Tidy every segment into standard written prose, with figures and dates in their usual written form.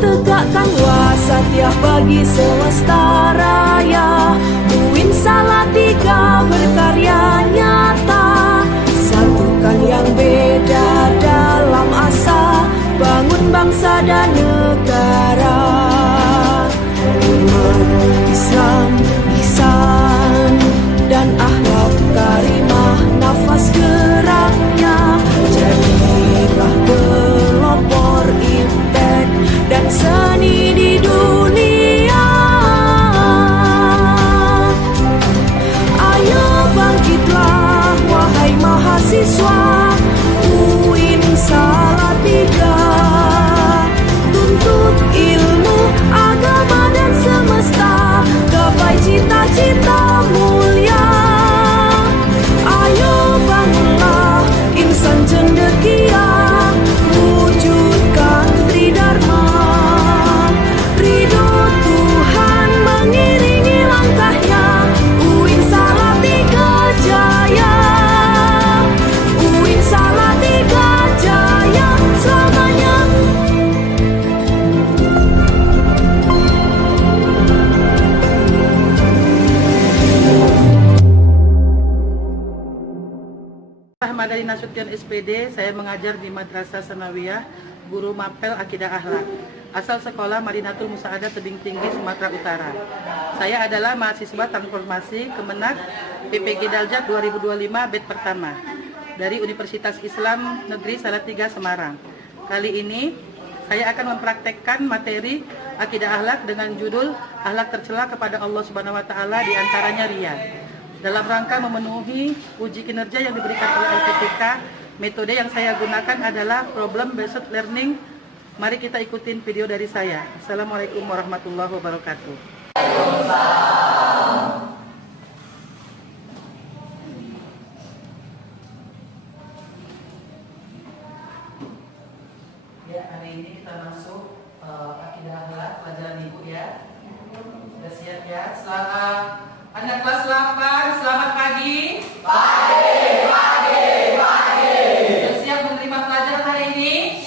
Tegakkanlah Satya bagi semesta raya, UIN Salatiga berkarya nyata, satukan yang beda dalam asa, bangun bangsa dan negara. Umat Islam, ihsan dan akhlak karimah, nafas geraknya, jadilah pelopor iptek dan seni di dunia. Ayo bangkitlah wahai mahasiswa UIN Salatiga, tuntut ilmu, agama dan semesta, gapai cita-cita mulia. Ayo bangunlah insan cendekia, wujudkan tridharma. Ridho Tuhan mengiringi langkahnya, UIN Salatiga jaya. UIN Salatiga jaya selamanya. Ahmadani Nasution SPD, saya mengajar di Madrasah Sanawiyah, guru mapel Akidah Akhlak. Asal sekolah Madinatul Musaadah Tebing Tinggi, Sumatera Utara. Saya adalah mahasiswa transformasi Kemenak PPG Daljak 2025 batch pertama dari Universitas Islam Negeri Salatiga Semarang. Kali ini saya akan mempraktekkan materi Akidah Akhlak dengan judul Akhlak tercela kepada Allah Subhanahu wa taala, di antaranya riya. Dalam rangka memenuhi uji kinerja yang diberikan oleh LPTK, metode yang saya gunakan adalah problem based learning. Mari kita ikutin video dari saya. Assalamualaikum warahmatullahi wabarakatuh. Ya, hari ini kita masuk Akidah Akhlak pelajaran ibu ya. Sudah siap ya? Selamat anak kelas 8, selamat pagi. Pagi. Sudah siap menerima pelajaran hari ini?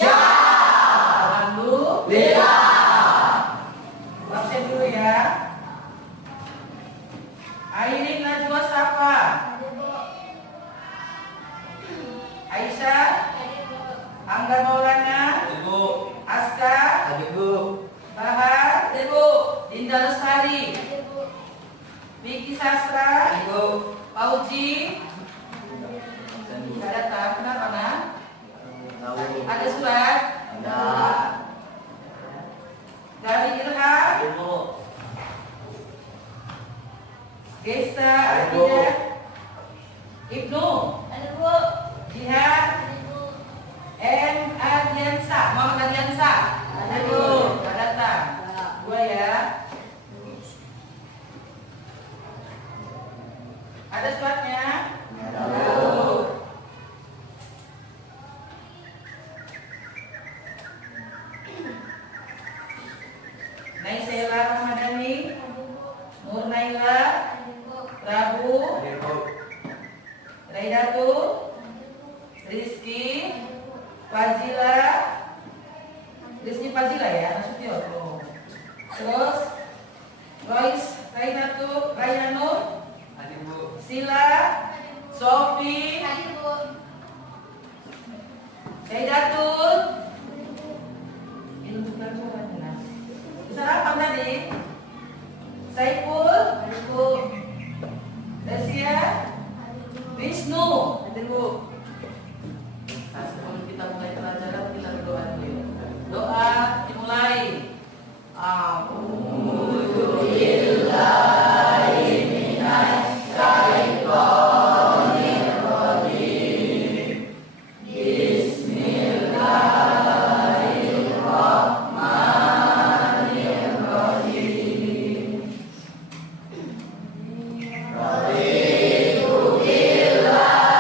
Absen dulu ya. Aileen Najwa Safa. Aisyah. Angga Maulana. Aska. Bahar. Dinda Lestari. Vicky Sastra. Pauji. Tidak datang. Kenapa nak? Ada surat? Dari Ilham. Gesta. Ibnu. Jihad. M. Adiansa. Muhammad Adiansa. Tidak datang. Dua ya. Ada suratnya? Naisela Rahmadani, Nur Naila, Prabu, Raidatu, Rizky, Fazila, ya, Nasution. Terus Royce, Rayanur, Sila, Sofi, Saidatul, besar apa tadi? Saiful, Desia, Wisnu. Nah, sebelum kita mulai pelajaran, kita berdoa dulu. Doa dimulai. Raditu billahi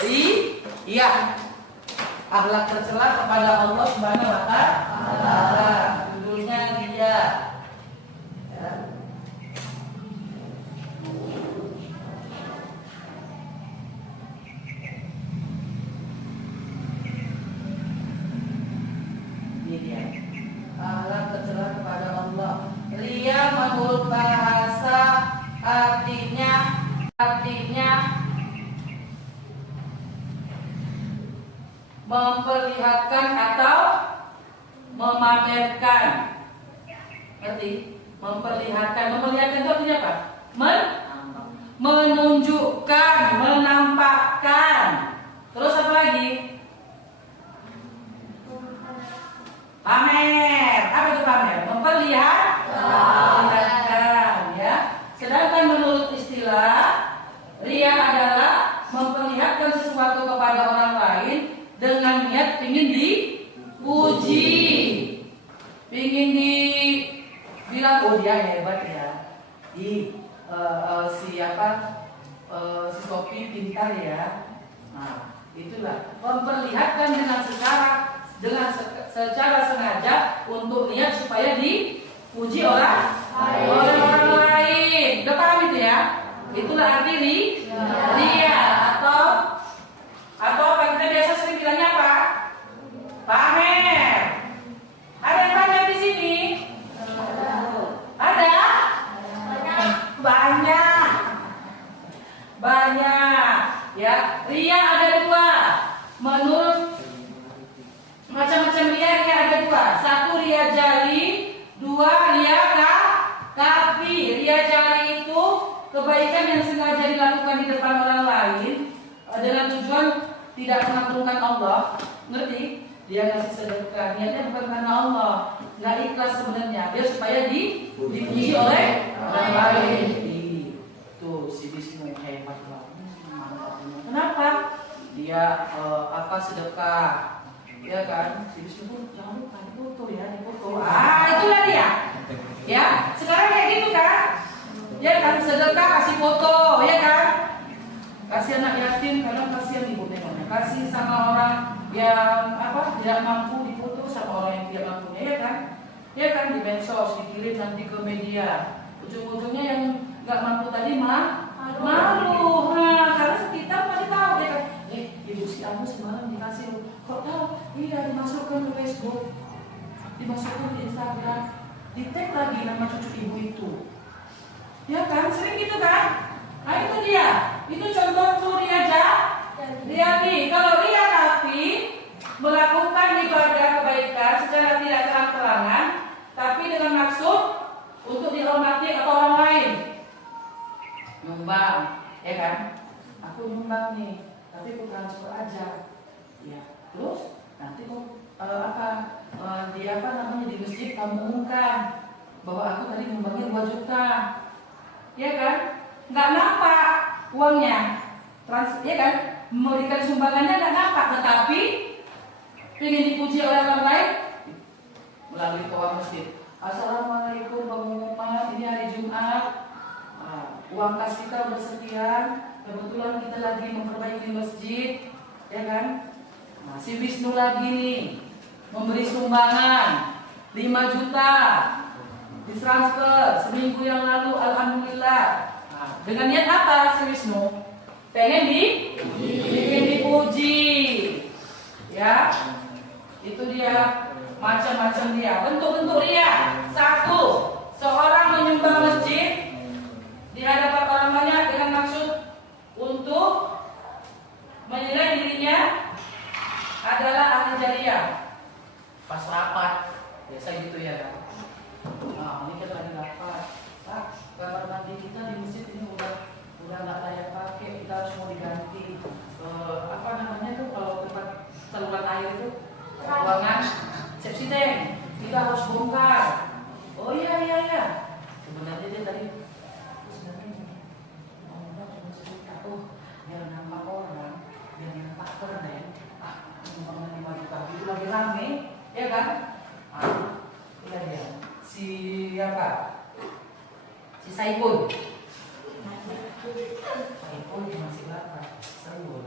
Ria. Akhlak tercela kepada Allah Subhanahu wa taala. Judulnya Ria. Ya. Ini dia. Akhlak tercela kepada Allah. Ria menurut bahasa artinya memperlihatkan atau memamerkan. Ngerti? Memperlihatkan itu artinya apa? Menunjukkan, menampakkan. Terus apa lagi? Pamer. Apa itu pamer? Memperlihatkan, ya. Sedangkan menurut istilah, ria adalah memperlihatkan sesuatu kepada orang lain dengan niat ingin dipuji, ingin dibilang oh dia hebat ya, si Sophie pintar ya. Nah, itulah memperlihatkan secara sengaja untuk niat supaya dipuji orang lain. Udah paham itu ya? Itulah arti ria atau apa kita biasa sering bilangnya apa? Pamer. Ada yang pamer di sini? Ada? Banyak. Ya, ria ada dua. Menurut macam-macam ria ada dua. Satu ria jari, dua ria kafi. Ria jari itu kebaikan yang sengaja dilakukan di depan orang lain dengan tujuan tidak mengagungkan Allah. Ngerti? Dia ngasih sedekah, niatnya bukan karena Allah, nggak ikhlas sebenarnya, dia supaya dipuji oleh orang lain. Tuh si Wisnu yang hebat banget. Kenapa? Dia sedekah, ya kan? Si Wisnu pun jangan lupa difoto ya, difoto. Itulah dia. Ya, sekarang kayak gitu kan? Ya kan, sedekah kasih foto, ya kan? Kasih anak yatim, kadang kasihan ibu tengoknya. Kasih sama orang yang tidak mampu difoto sama orang yang tidak mampu, ya kan? Ya kan, di medsos dikirim nanti ke media. Ujung-ujungnya yang nggak mampu tadi malu. Nah, karena kita pasti tahu ya kan? Ibu si aku semalam dikasih, kok tahu? Iya, dimasukkan ke Facebook, dimasukkan ke Instagram, di tag lagi nama cucu ibu itu. Ya kan, sering gitu kan? Nah itu dia, itu contoh tuh ria nih. Kalau ria kafi melakukan ibadah kebaikan secara tidak terang-terangan, tapi dengan maksud untuk dihormati atau orang lain. Nyumbang, ya kan? Aku nyumbang nih, tapi aku transfer aja. Ya, terus nanti kok di masjid kamu umumkan bahwa aku tadi nyumbangnya 2 juta. Ya kan? Nggak nampak uangnya, ya kan? Memberikan sumbangannya nggak nampak, tetapi ingin dipuji oleh orang lain melalui toa masjid. Assalamualaikum Bang Muhammad, ini hari Jumat, uang kas kita udah sekian, kebetulan kita lagi memperbaiki masjid, ya kan? Nah, si Wisnu lagi nih memberi sumbangan 5 juta, ditransfer seminggu yang lalu, alhamdulillah. Dengan niat apa si Wisnu? Pengen dipuji. Ya. Itu dia, macam-macam dia. Bentuk-bentuk ria. 1, seorang menyumbang masjid di hadapan orang banyak dengan maksud untuk menilai dirinya adalah ahli jariah. Pas rapat, biasa gitu ya kan. Nah, ini kita lagi rapat. Pak, kamar mandi kita di masjid ini udah nggak layak pakai, kita harus mau diganti. Kalau tempat saluran air itu ruangan sepsi tank, kita harus bongkar. Oh iya. Sebenarnya dia tadi cuma cerita, biar nampak orang, biar nampak keren. Numpangnya 5 juta itu lagi rame, ya kan? Iya dia. Si Saipul masih berapa? Seru.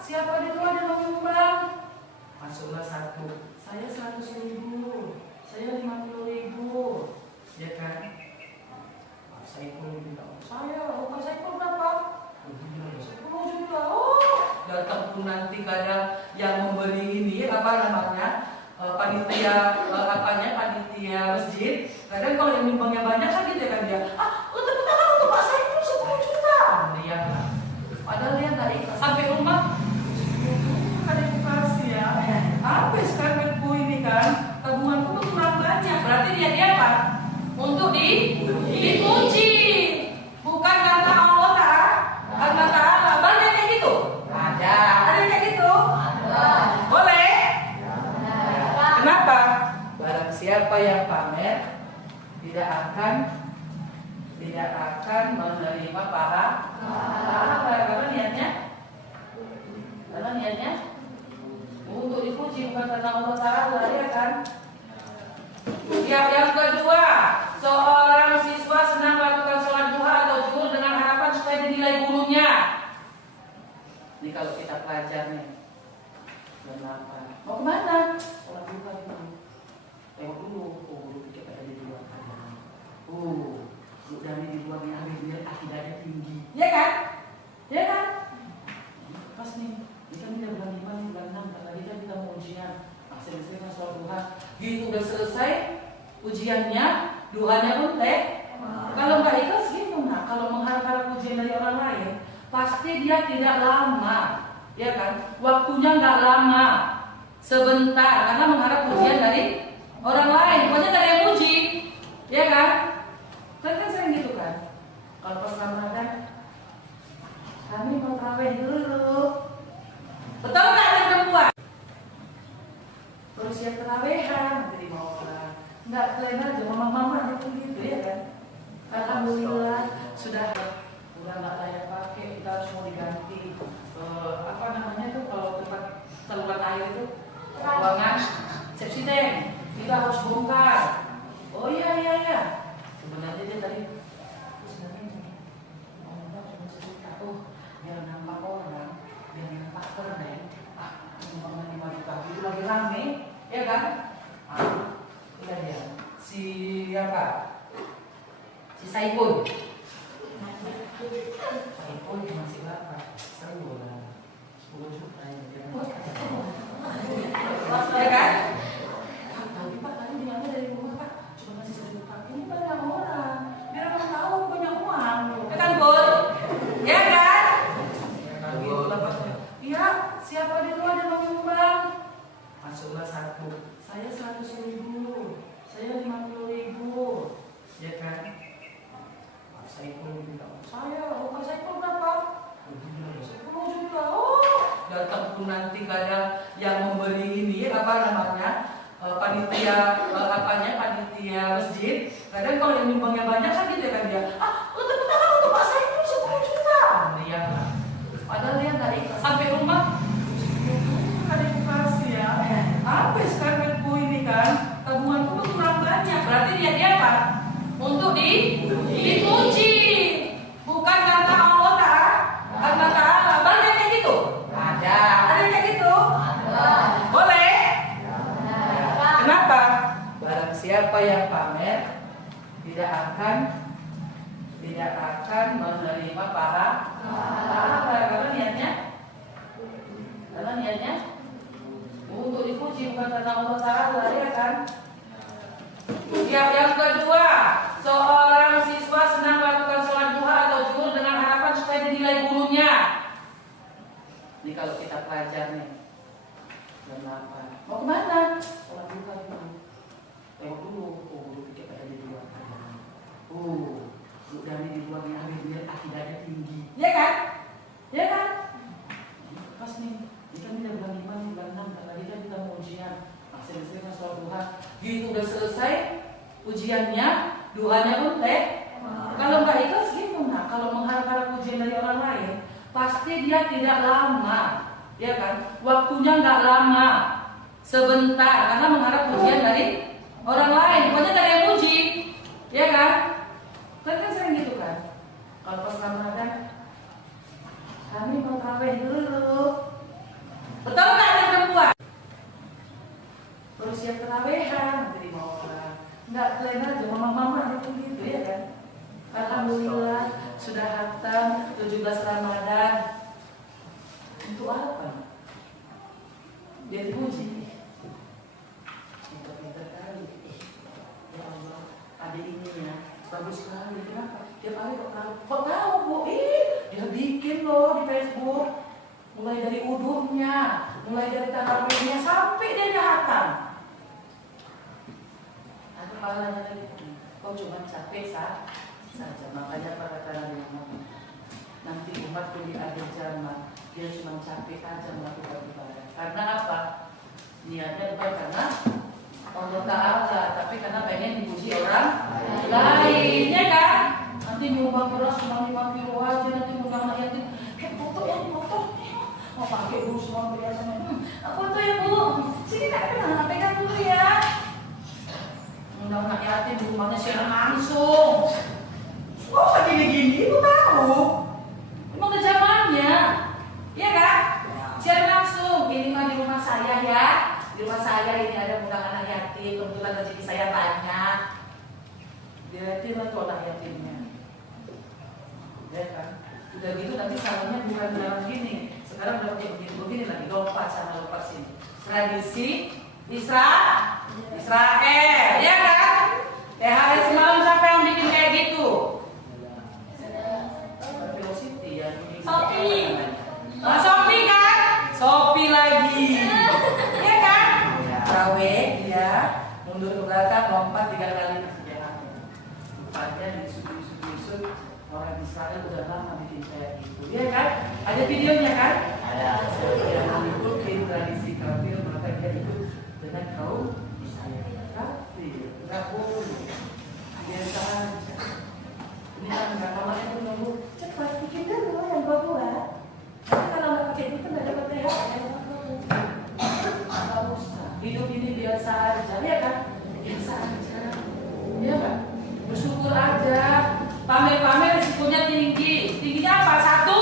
siapa di luar yang mau nyumbang? Masuklah satu. Saya 100.000. Saya 50.000. Ya kan? Pak Saiful minta. Pak Saiful berapa? 10 juta. Oh, datang pun nanti kadang yang memberi ini apa namanya? Panitia panitia masjid. Kadang kalau yang nyumbangnya banyak kan gitu ya kan dia. Untuk Pak Saiful 10 juta. Dia kan. Padahal dia tadi sampai rumah ada edukasi ya. Habis kan buku ini kan tabunganku tuh kurang banyak. Berarti dia apa? Untuk dipuji. Bukan kata Allah Ta'ala. Banyak kayak gitu? Ada kayak gitu? Boleh? Kenapa? Barang siapa yang pamer tidak akan menerima pahala. Karena niatnya untuk dipuji bukan karena Allah Ta'ala, ya kan? Yang kedua, seorang siswa senang melakukan sholat duha atau zuhur dengan harapan supaya dinilai gurunya. Ini kalau kita pelajar nih, jam 8. Mau kemana? Sholat duha dulu. Tengok dulu, guru pikir ada di luar. Udah di luar yang biar akidahnya tinggi. Ya kan? Ya kan? Pas nih, ini kan kita bulan 5 nih, bulan 6, tadi kan kita mau ujian. Sering-sering kan sholat duha. Gitu udah selesai ujiannya, duhanya pun kalau nggak ikhlas gitu, nah kalau mengharap-harap ujian dari orang lain, pasti dia tidak lama, ya kan? Waktunya nggak lama, sebentar, karena mengharap ujian dari orang lain. Pokoknya nggak ada yang uji, ya kan? Kan sering gitu kan? Kalau pas Ramadan, kami mau tarawih dulu. Betul nggak ada perempuan? Terus yang terawehan nanti dibawa orang. Nggak keren aja, mama-mama itu gitu ya kan? Alhamdulillah sudah nggak layak pakai, kita harus mau diganti. Apa namanya tuh kalau tempat saluran air itu ruangan sepsi tank, kita harus bongkar. Oh iya. Sebenarnya dia tadi biar nampak orang, biar nampak keren. Nyumbangnya 5 juta itu lagi rame, ya kan? Iya dia. Siapa? Si Saiful. Saiful masih berapa? 10 juta ya kan? Tapi Pak tadi bilangnya dari rumah Pak cuma masih 1 juta. Ini banyak orang, biar orang tahu banyak uang. Ya kan Bun? Ya kan? Iya, siapa di luar yang mau nyumbang? Masuklah satu. Saya 100.000. Saya 50.000. Ya kan? Pak Saiful minta. Pak Saiful berapa? 10 juta. Oh, datang pun nanti kadang yang memberi ini apa namanya? Panitia masjid. Kadang kalau yang nyumbangnya banyak kan gitu ya kan dia. Untuk Pak Saiful 10 juta. Dia kan. Padahal dia tadi sampai rumah ada edukasi ya. Habis kan buku ini kan tabunganku tuh kurang banyak. Berarti dia apa? Untuk dipuji. Bukan kata Allah Ta'ala. Banyak kayak gitu? Ada kayak gitu? Boleh? Kenapa? Barang siapa yang pamer tidak akan menerima pahala. Karena niatnya untuk dipuji bukan karena Allah Ta'ala, ya kan? Yang kedua, seorang siswa senang melakukan sholat duha atau zuhur dengan harapan supaya dinilai gurunya. Ini kalau kita pelajar nih, jam 8. Mau kemana? Sholat duha dulu. Tengok dulu, guru pikir ada di luar. Udah di luar yang biar akidahnya tinggi. Ya kan? Ya kan? Pas nih, ini kan kita bulan 5 nih, bulan 6, tadi kan kita mau ujian. Sering-sering kan sholat duha. Gitu udah selesai ujiannya, duhanya pun kalau nggak ikhlas gitu, nah kalau mengharap-harap ujian dari orang lain, pasti dia tidak lama, ya kan? Waktunya nggak lama, sebentar, karena mengharap ujian dari orang lain. Pokoknya nggak ada yang uji, ya kan? Kan sering gitu kan? Kalau pas Ramadan, kami mau tarawih dulu. bentuknya, mulai dari tarawihnya sampai dia hatam. Ada pahalanya lagi. Kau cuma capek saja, makanya para tarawih nanti umat pun di akhir zaman dia cuma capek aja melakukan ibadah. Karena apa? Niatnya bukan karena Allah Ta'ala, tapi karena pengen dipuji orang lain, ya kan? Nanti nyumbang beras cuma 5 kilo aja, nanti undang anak yatim, foto ya, foto. Mau pakai dulu semua perhiasannya. Foto ya bu, sini tak pernah pegang dulu ya. Undang anak yatim di rumahnya secara langsung. Kok usah gini-gini, ibu tahu. Emang udah zamannya, iya kan? Secara langsung, ini mah di rumah saya ya. Di rumah saya ini ada undang anak yatim, kebetulan rezeki saya banyak. Lihatin lah tuh anak yatimnya. Ya kan? Udah gitu nanti salahnya bukan dalam gini. Sekarang udah pakai begini lagi, lompat sana lompat sini. Tradisi Israel, ya kan? Hari semalam siapa yang bikin kayak gitu? Siti yang bikin. Sopi. Sopi kan? Sopi lagi. Ya kan? Tarawih ya, mundur ke belakang, lompat 3 kali jalan. Rupanya di sudut-sudut orang Israel udah lama bikin kayak gitu. Ya kan? Ada videonya kan? Ada. Yang mengikuti tradisi kafir maka dia ikut dengan kaum kafir. Nggak boleh. Biasa aja. Ini kan nggak kamarnya tuh nunggu. Cepat bikin dulu yang gua buat. Kalau nggak pakai itu nggak dapat THR. Nggak usah. Hidup ini biasa aja, ya kan? Biasa aja. Iya kan? Bersyukur aja. Pamer-pamer risikonya tinggi. Tingginya apa? 1.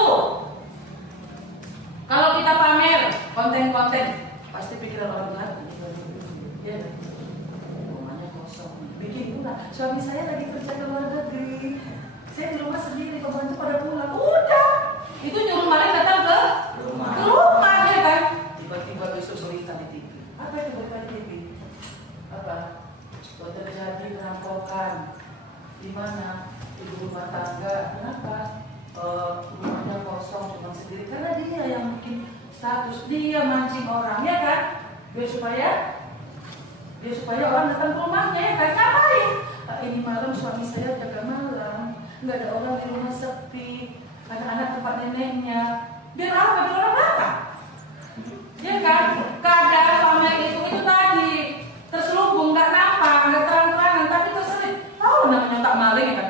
Kalau kita pamer konten-konten, pasti pikiran orang belakang. Iya kan? Rumahnya kosong. Bikin pula. Suami saya lagi kerja ke luar negeri. Saya di rumah sendiri, pembantu pada pulang. Udah. Itu nyuruh maling datang ke rumah, ya kan? Tiba-tiba besok berita di TV. Apa itu berita di TV? Apa? Kalau terjadi perampokan, di mana? Ibu rumah tangga. Kenapa? Rumahnya kosong, cuma sendiri. Karena dia yang bikin status, dia mancing orang, ya kan? Biar supaya orang datang ke rumahnya, ya kan? Ngapain? Ini malam suami saya jaga malam, nggak ada orang di rumah, sepi. Anak-anak tempat neneknya, biar apa? Biar orang datang, ya kan? Keadaan pamer itu tadi terselubung, nggak nampak, nggak terang-terangan, tapi terselip. Tahu namanya tak maling, ya kan?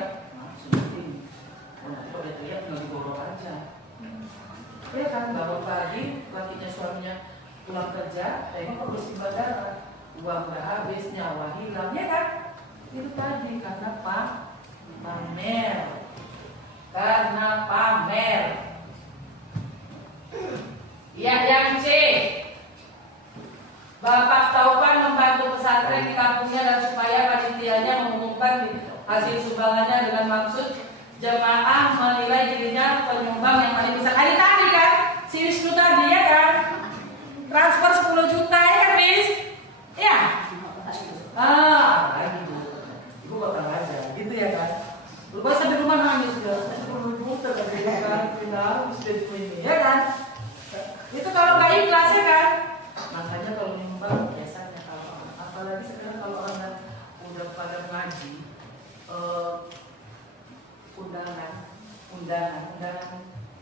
Nanti kalau teriak tinggal digorok aja, ya kan? Bangun pagi, lakinya suaminya pulang kerja, tengok kok bersih bandara, uang udah habis, nyawa hilang, ya kan? Itu tadi karena pamer. Karena pamer. Ya, yang C. Bapak Taufan membantu pesantren di kampungnya dan supaya panitianya mengumumkan hasil sumbangannya dengan maksud jemaah menilai dirinya penyumbang yang paling besar. Hari tadi kan, si Wisnu tadi, ya kan? Transfer 10 juta, ya kan, Miss? Ya. Lagi ibu bakal aja, gitu ya kan? Lupa sampai rumah nangis sudah. Ya kan? Itu kalau nggak ikhlas, ya kan? Makanya kalau nyumbang biasanya kalau apalagi sekarang kalau orang udah pada ngaji, undangan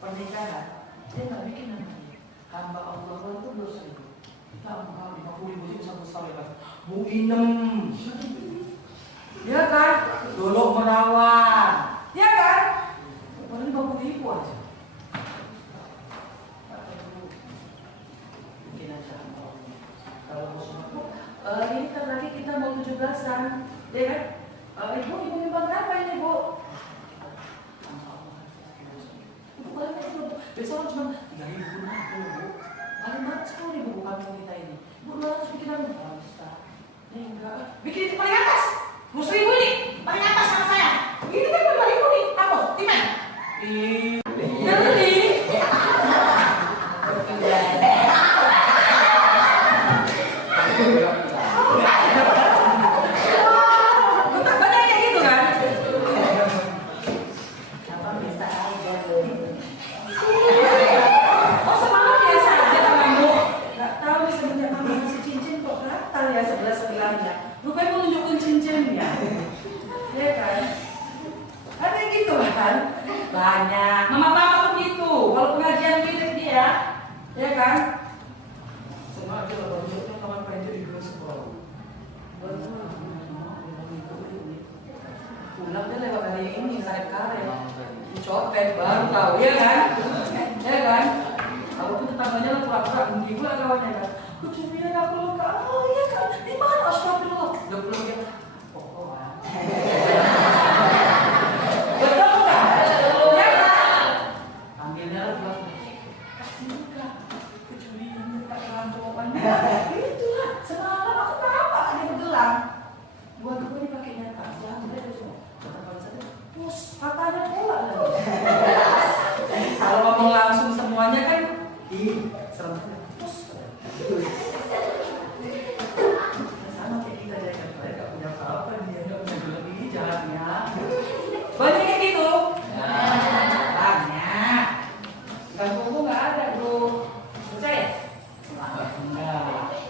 pernikahan, dia nggak bikin namanya hamba Allah itu dosa itu. Tambah 50.000 sih besar ya kan? Bu Inem, ya kan? Dolok merawat, ya kan? Paling 50.000 aja. Mungkin aja kalau mau semua. Ini kan lagi kita mau 17-an, ya kan? Ibu nyumbang berapa ini, Bu? Ibu paling itu besok cuma 3.000 lah, Bu. Paling banget 10.000 bukan kita ini. Bu 200 bikin apa? Ini enggak. Bikin paling atas. 10.000 ini paling atas sama saya. Ini kan 5.000 nih. Apa? Timah. Ngerti? Banyak kayak gitu kan? Apa bisa aja loh. Oh semalam biasa aja teman. ya kan? Semua aja lo tunjukkan kawan pengen di kelas sekolah. Pulang dia lewat hari ini karet-karet, copet baru tahu, ya kan? Ya kan? Kalau tuh tetangganya lah pura-pura mungkin pula kawannya kan. Kucingnya aku luka, oh iya kan? Di mana? Astagfirullah. Udah pulang dia. Oh, betul nggak? Ya kan? Panggilnya lah bilang, kasih luka. Kucingnya tak kelantungan. Itulah semalam aku tahu dia bergelang. Buat aku ini pakai nyata, jangan dia semua. Pus, katanya pula lagi. Kalau ngomong langsung semuanya kan, serem. Pus. Sama kayak kita ya kan, mereka punya apa-apa dia nggak punya lebih jalannya. Banyak kayak gitu. Banyak. Kampungku nggak ada bro. Percaya? Enggak.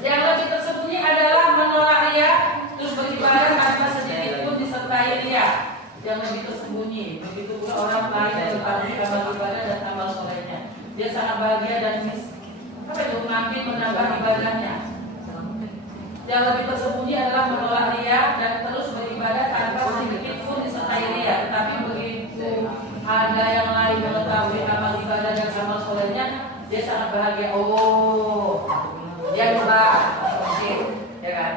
Yang lebih tersembunyi adalah menolak riya, terus beribadah tanpa sedikit pun disertai riya. Yang lebih tersembunyi, begitu pula orang lain mengetahui amal ibadah dan amal solehnya. Dia sangat bahagia dan mengambil menambah ibadahnya. Yang lebih tersembunyi adalah menolak riya dan terus beribadah tanpa sedikit pun disertai riya. Tetapi begitu ada yang lain mengetahui amal ibadah dan amal solehnya, dia sangat bahagia. Oh, dia lupa, oke, ya kan?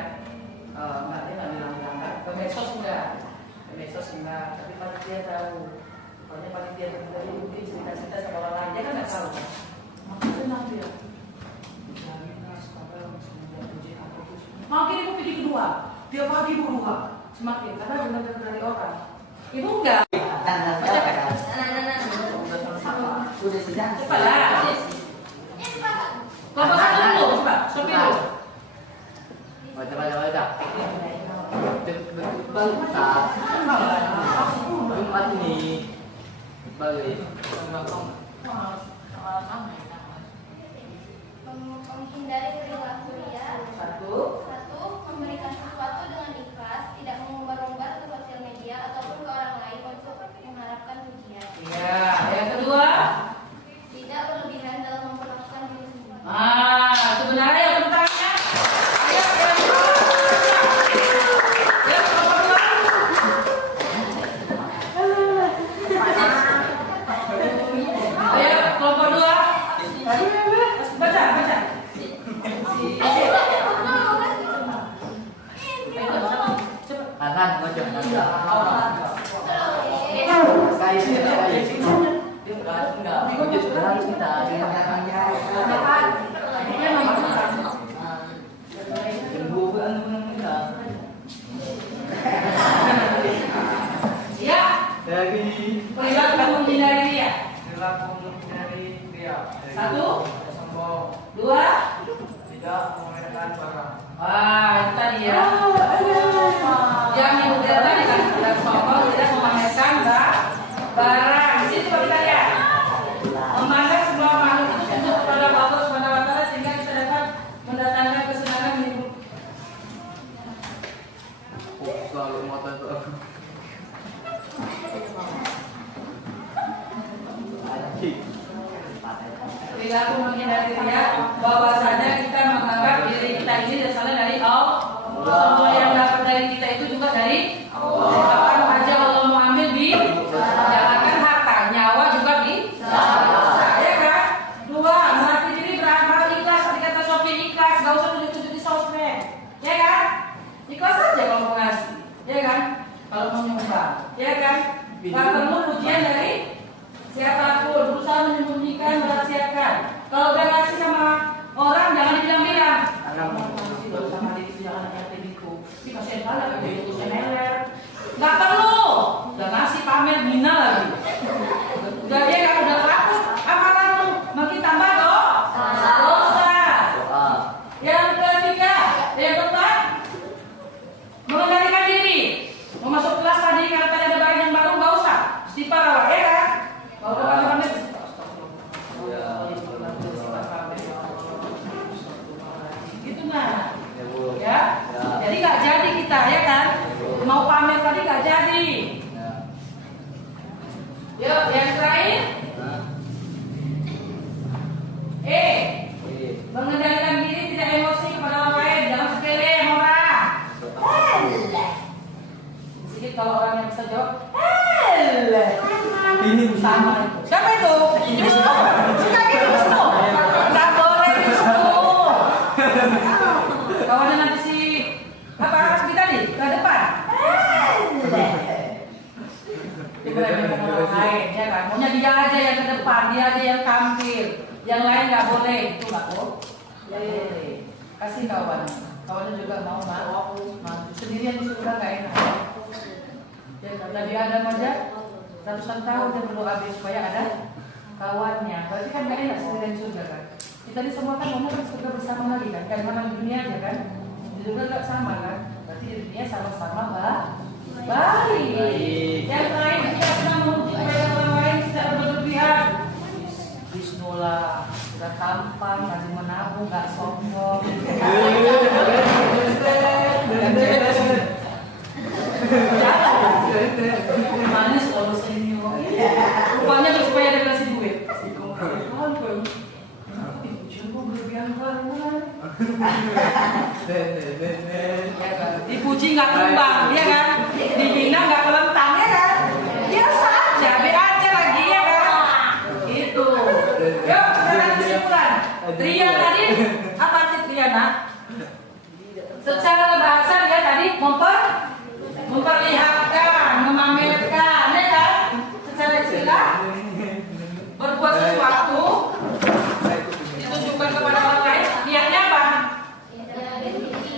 Enggak, dia nggak bilang kan? Ke medsos enggak, tapi panitia tahu. Pokoknya panitia dari mungkin cerita-cerita sama orang lain, dia kan nggak tahu. Makanya tenang dia. Makin ibu pilih kedua, tiap pagi ibu dua, semakin karena dengar dari orang. Ibu enggak. Udah sedang. Cepatlah. Kelompok satu dulu, coba, sopi dulu. Baca. Bentar. Jumat ini. Balik. Menghindari perilaku riya. Satu. Memberikan sesuatu dengan ikhlas, tidak mengumbar-umbar ke sosial media ataupun ke orang lain untuk mengharapkan pujian. Iya, yang kedua. Tidak berlebihan dalam memperlakukan diri sendiri. Itu benar ya pertanyaannya. Ayo, yang kedua. Ya, kelompok dua. Ayo, kelompok dua. Baca. Kanan, pojok. Ya, perilaku menghindari dia. Satu, dua, Tidak menggunakan barang. itu tadi ya. Yang dibutuhkan tidak sombong, tidak memamerkan barang. Di situ kita lihat. Memandang semua makhluk itu tunduk kepada Allah Subhanahu wa Ta'ala sehingga kita dapat mendatangkan kesenangan hidup. Selalu motor itu. Perilaku menghindari riya, bahwasanya kita menganggap diri kita ini asalnya dari Allah. Semua yang dapat dari kita itu juga dari Allah. Kapan aja Allah mau ambil jangankan harta, nyawa juga ya kan? Dua, melatih diri beramal ikhlas. Tadi kata Sofi ikhlas, gak usah tunjuk-tunjuk di sosmed, ya kan? Ikhlas aja kalau mau ngasih, ya kan? Kalau mau nyumbang, ya kan? Gak perlu pujian dari siapapun, berusaha menyembunyikan, merahasiakan. Kalau udah ngasih sama orang, jangan dibilang-bilang. Sama dia itu jangan nyatiku. Ini kasihan banget, kayak itu semeler. Gak perlu. Udah ngasih pamer Mina lagi. Udah dia kan udah laku. Amalanmu makin tambah dosa. Yang ketiga, yang keempat, mengendalikan diri. Mau masuk kelas tadi karena tadi ada barang yang baru, nggak usah. Istighfar awal, ya kan? Kalau pamer gitu nah. Ya. Jadi nggak jadi kita, ya kan? Mau pamer tadi nggak jadi. Yuk, yang terakhir. dia aja yang tampil, yang lain nggak boleh, itu nggak boleh. Kasih kawan, kawannya juga mau maju. Sendirian di surga nggak enak. Ya, Nabi Adam aja ratusan tahun dia berdoa supaya ada kawannya. Berarti kan nggak enak sendirian di surga kan? Kita di semua kan mau kan surga bersama lagi kan? Kayak mana di dunia aja kan? Di surga nggak sama kan? Berarti di dunia sama-sama baik. Yang lain kita pernah memuji kepada orang lain tidak berlebihan. Bismillah, sudah tampan, masih menabung, nggak sombong. Manis kalau senyum. Rupanya supaya dia kasih duit. Dipuji nggak kembang, ya kan? Dibina nggak kelentang, ya kan? Biasa aja, be aja lagi, ya kan? Gitu. Yuk, sekarang kesimpulan. Trian tadi apa sih Triana? Secara bahasa dia tadi memperlihatkan, memamerkan, ya kan? Secara istilah berbuat sesuatu ditunjukkan kepada orang lain, niatnya apa?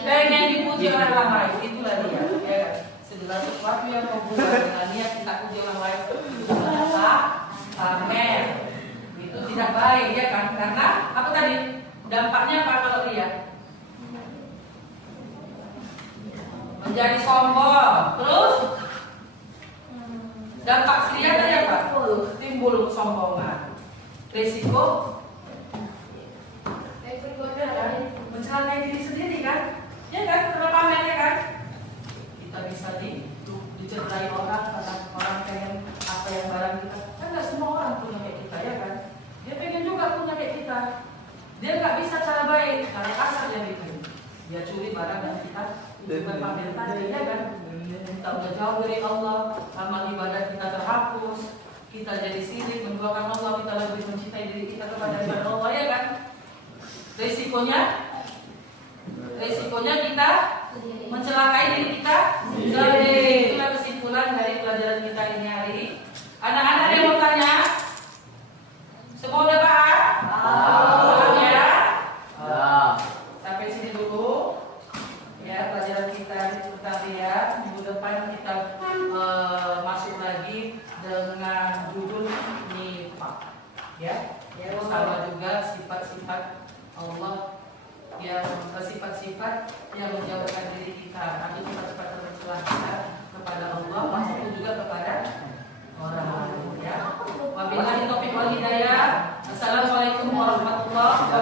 Pengen dipuji oleh orang lain, itulah dia. Ya, segala sesuatu yang kau buat dengan niat kita puji orang lain, itu adalah pamer. Itu tidak baik, ya kan? Karena apa tadi? Dampaknya apa kalau dia? Menjadi sombong. Terus dampak seria tadi apa? Timbul kesombongan. Risiko mencelakai diri sendiri kan? Ya kan? Karena pamernya kan? Kita bisa dicederai orang karena orang pengen apa yang barang kita. Kan nggak semua orang punya kayak kita, ya kan? Dia pengen juga punya kayak kita. Dia nggak bisa cara baik, cara kasar dia bikin. Dia curi barang yang kita bukan pamer tadi, ya kan? Kita udah jauh dari Allah, amal ibadah kita terhapus, kita jadi sirik, menduakan Allah, kita lebih mencintai diri kita kepada Allah, ya kan? Resikonya kita mencelakai diri kita sendiri. Itulah kesimpulan dari pelajaran kita ini hari ini. Anak-anak yang mau tanya, semua udah paham? Paham ya? Sampai sini dulu. Ya, pelajaran kita tentang lihat. Minggu depan kita masuk lagi dengan judul nifaq. Ya, sama juga sifat-sifat Allah yang sifat-sifat yang menjauhkan diri kita, atau sifat-sifat tercela kita kepada Allah, maksudnya juga kepada orang lain. Ya, wabillahi taufiq wal hidayah. Assalamualaikum warahmatullahi wabarakatuh.